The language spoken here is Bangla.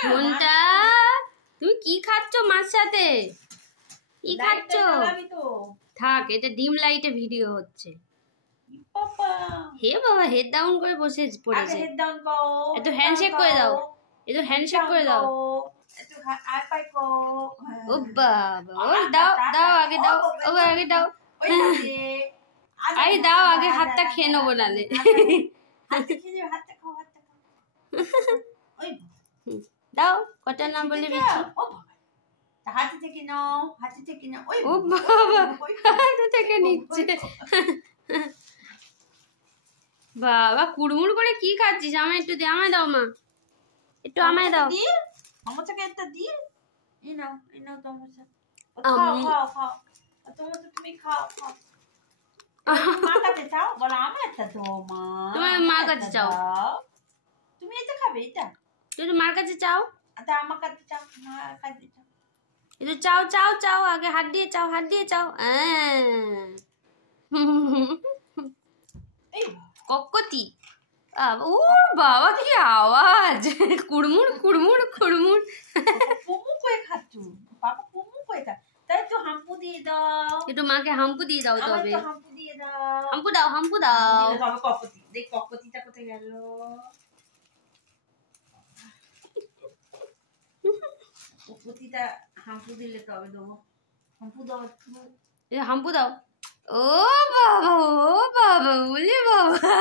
ফোনটা তুমি কি খাচ্ছ মার সাথে? কি খাচ্ছ? থাক, এটা ডিম লাইটে ভিডিও হচ্ছে। হে বাবা, হেড ডাউন করে বসে পড়েছে। একটু হ্যান্ডশেক করে দাও, একটু হ্যান্ডশেক করে দাও। ও বাবা, ও দাও দাও, আগে দাও, ও আগে দাও, আরে দাও, আগে হাতটা খেয়ে নেবো নালে। দাও, কটা নাম বলে দিচ্ছি। হাতে থেকে নাও, হাতে থেকে নাও। ও বাবা, হাতে থেকে নিচ্ছে। বাবা, কুড়মুড় করে কি খাচ্ছিস? আমায় একটু দে, আমায় দাও মা, একটু আমায় দাও। আমাকে একটা দিয়ে এই নাও, এই নাও তোমার। খাও খাও খাও, তোমার তো তুমি খাও খাও। মা কাছে চাও, বলো আমার একটা দাও মা। তোমার মার কাছে চাও। তুমি এটা খাবে? এটা তুমি মার কাছে চাও। আচ্ছা, আমার কাছে চাও, মার কাছে চাও। একটু চাও চাও চাও, আগে হাত দিয়ে চাও, হাত দিয়ে চাও। কক্কতি। ওর বাবা, কি আওয়াজ! কুড়মুড় কুড়মুড় কুড়মুড়। পুমু করে খাচ্ছ বাবা, পুমু করে খা। তাই তো হাম্পু দিয়ে দাও। একটু মাকে হাম্পু দিয়ে দাও। তবে হাম্পু দিয়ে দাও, হাম্পু দাও, হাম্পু দাও। তবে কপতি দেখ, কপতিটা কোথায় গেল? কপতিটা হাম্পু দিলে তবে দেবো। হাম্পু দাও, হাম্পু দাও। ও বাবা, ও বাবা, বলি বাবা।